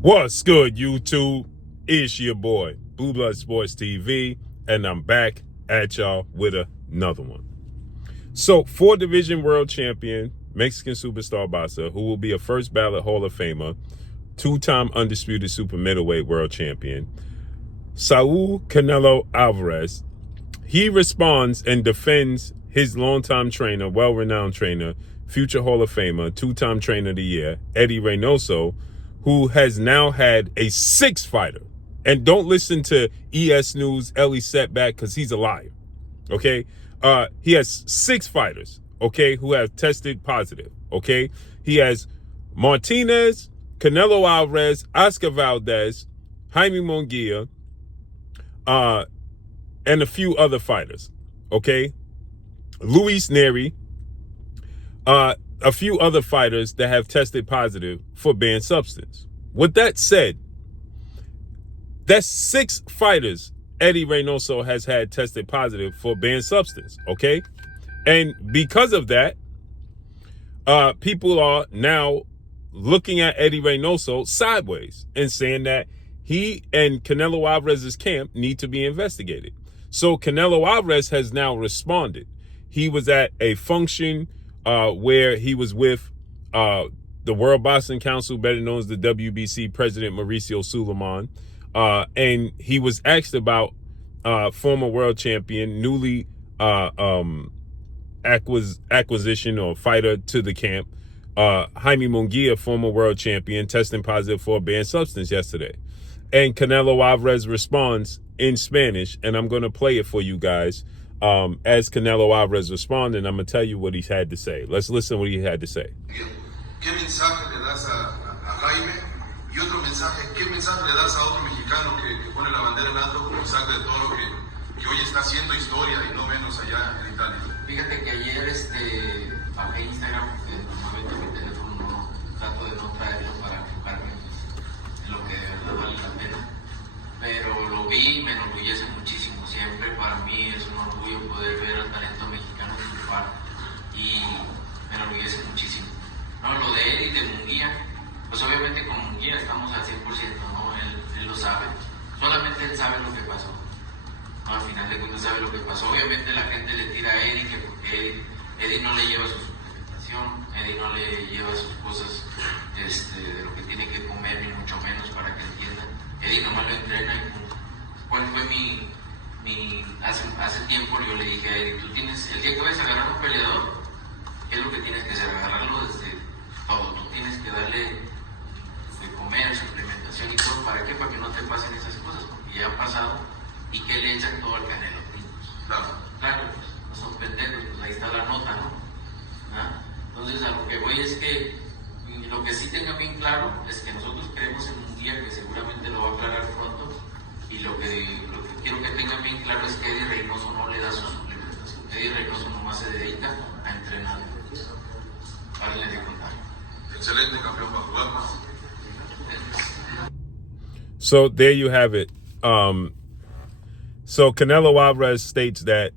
What's good, YouTube? It's your boy, Blue Blood Sports TV, and I'm back at y'all with another one. So, 4-division world champion, Mexican superstar boxer, who will be a first ballot Hall of Famer, 2-time undisputed super middleweight world champion, Saul Canelo Alvarez, he responds and defends his longtime trainer, well-renowned trainer, future Hall of Famer, 2-time trainer of the year, Eddy Reynoso, who has now had a 6th fighter. And don't listen to ES News, Ellie Setback, because he's a liar, okay? He has 6 fighters, okay, who have tested positive, okay? He has Martinez, Canelo Alvarez, Oscar Valdez, Jaime Munguia, and a few other fighters, okay? Luis Neri, a few other fighters that have tested positive for banned substance. With that said, that's 6 fighters Eddy Reynoso has had tested positive for banned substance, okay? And because of that, people are now looking at Eddy Reynoso sideways and saying that he and Canelo Alvarez's camp need to be investigated. So Canelo Alvarez has now responded. He was at a function where he was with the World Boxing Council, better known as the WBC president, Mauricio Suleiman. And he was asked about former world champion, newly acquisition or fighter to the camp, Jaime Munguia, former world champion, testing positive for a banned substance yesterday. And Canelo Alvarez responds in Spanish, and I'm going to play it for you guys. As Canelo Alvarez responded, I'm going to tell you what he had to say. Let's listen to what he had to say. ¿Qué mensaje le das a Jaime? Y otro mensaje, ¿qué mensaje le das a otro mexicano que pone la bandera en alto como Isaac de Toro, que hoy está haciendo historia y no menos allá en Italia? Fíjate que ayer bajé Instagram, porque normalmente mi teléfono no, trato de no traerlo para enfocarme en lo que de verdad vale la pena. Pero lo vi y me enorgullece muchísimo. Siempre para mí es un orgullo poder ver al talento mexicano triunfar y me enorgullece muchísimo. No, lo de Eddy y de Munguia, pues obviamente con Munguia estamos al 100%, ¿no? Él lo sabe. Solamente él sabe lo que pasó. No, al final de cuentas sabe lo que pasó. Obviamente la gente le tira a Eddy que porque Eddy no le lleva su suplementación, Eddy no le lleva sus cosas de lo que tiene que comer, ni mucho menos para que entiendan. Eddy nomás lo entrena y punto. ¿Cuál fue hace tiempo yo le dije a Eddy, tú tienes, el día que vayas a agarrar un peleador, ¿qué es lo que tienes que hacer? Agarrarlo desde todo. Tú tienes que darle de comer, suplementación y todo. ¿Para qué? Para que no te pasen esas cosas, porque ya han pasado. ¿Y qué le echan todo al Canelo? Claro, pues, no son pendejos, pues ahí está la nota, ¿no? ¿Ah? Entonces a lo que voy es que lo que sí tenga bien claro es que nosotros creemos en un día que seguramente lo va a aclarar pronto, y lo que quiero que tengan bien claro es que Eddy Reynoso no le da su suplementación. Eddy Reynoso nomás se dedica a entrenar. Párenle de contar. Excelente campeón para jugar más. So there you have it. So Canelo Alvarez states that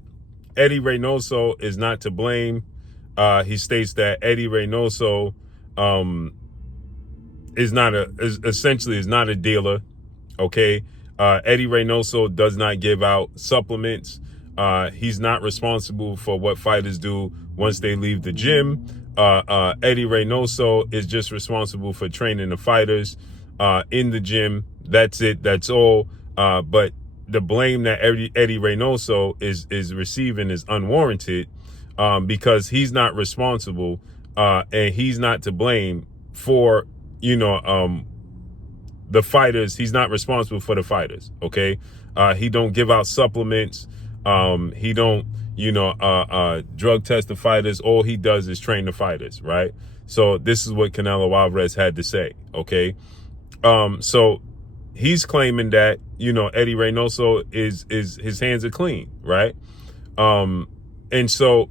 Eddy Reynoso is not to blame. He states that Eddy Reynoso is not a dealer. Okay. Eddy Reynoso does not give out supplements. He's not responsible for what fighters do once they leave the gym. Eddy Reynoso is just responsible for training the fighters in the gym. That's it. That's all. But the blame that Eddy Reynoso is receiving is unwarranted because he's not responsible and he's not to blame for, the fighters. He's not responsible for the fighters. Okay. He don't give out supplements. He don't, drug test the fighters. All he does is train the fighters. Right. So this is what Canelo Alvarez had to say. Okay. So he's claiming that, Eddy Reynoso is his hands are clean. Right. And so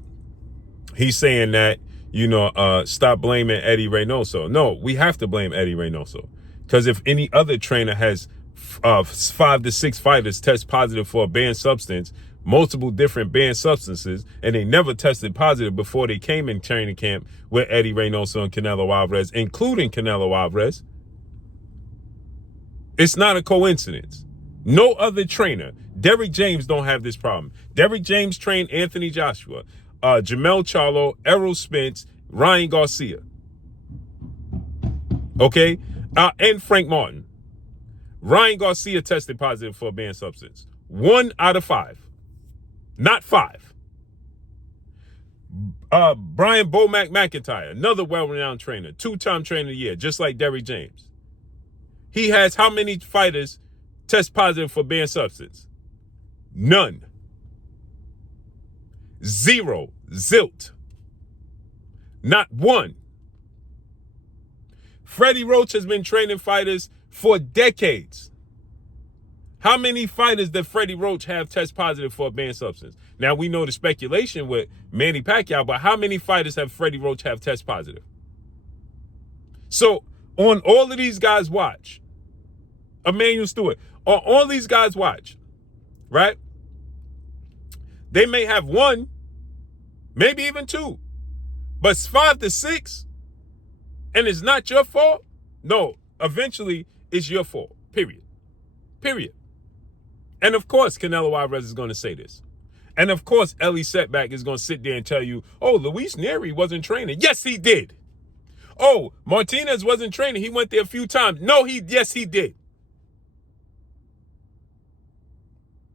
he's saying that, stop blaming Eddy Reynoso. No, we have to blame Eddy Reynoso. Because if any other trainer has 5 to 6 fighters test positive for a banned substance, multiple different banned substances, and they never tested positive before they came in training camp with Eddy Reynoso and Canelo Alvarez, including Canelo Alvarez, It's not a coincidence. No other trainer. Derrick James don't have this problem. Derrick James trained Anthony Joshua, Jamel Charlo, Errol Spence, Ryan Garcia. Okay? And Frank Martin. Ryan Garcia tested positive for a banned substance. 1 out of 5. Not 5. Brian Bomac McIntyre, another well-renowned trainer, 2-time trainer of the year, just like Derrick James. He has how many fighters test positive for banned substance? None. 0. Zilt. Not 1. Freddie Roach has been training fighters for decades. How many fighters did Freddie Roach have test positive for a banned substance? Now, we know the speculation with Manny Pacquiao, but how many fighters have Freddie Roach have test positive? So, on all of these guys watch, Emmanuel Stewart, on all these guys watch, right? They may have 1, maybe even 2, but it's 5 to 6, and it's not your fault? No, eventually it's your fault, period. Period. And of course, Canelo Alvarez is going to say this. And of course, Ellie Setback is going to sit there and tell you, oh, Luis Neri wasn't training. Yes, he did. Oh, Martinez wasn't training. He went there a few times. No, yes, he did.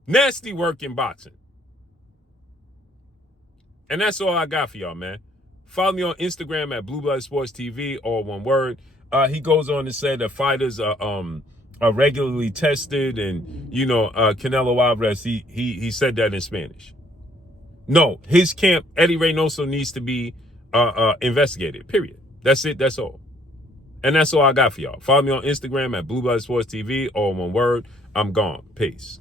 Nasty work in boxing. And that's all I got for y'all, man. Follow me on Instagram at Blue Blood Sports TV, all one word. He goes on to say that fighters are regularly tested, and Canelo Alvarez, he said that in Spanish. No, his camp, Eddy Reynoso, needs to be investigated. Period. That's it. That's all. And that's all I got for y'all. Follow me on Instagram at Blue Blood Sports TV, all one word. I'm gone. Peace.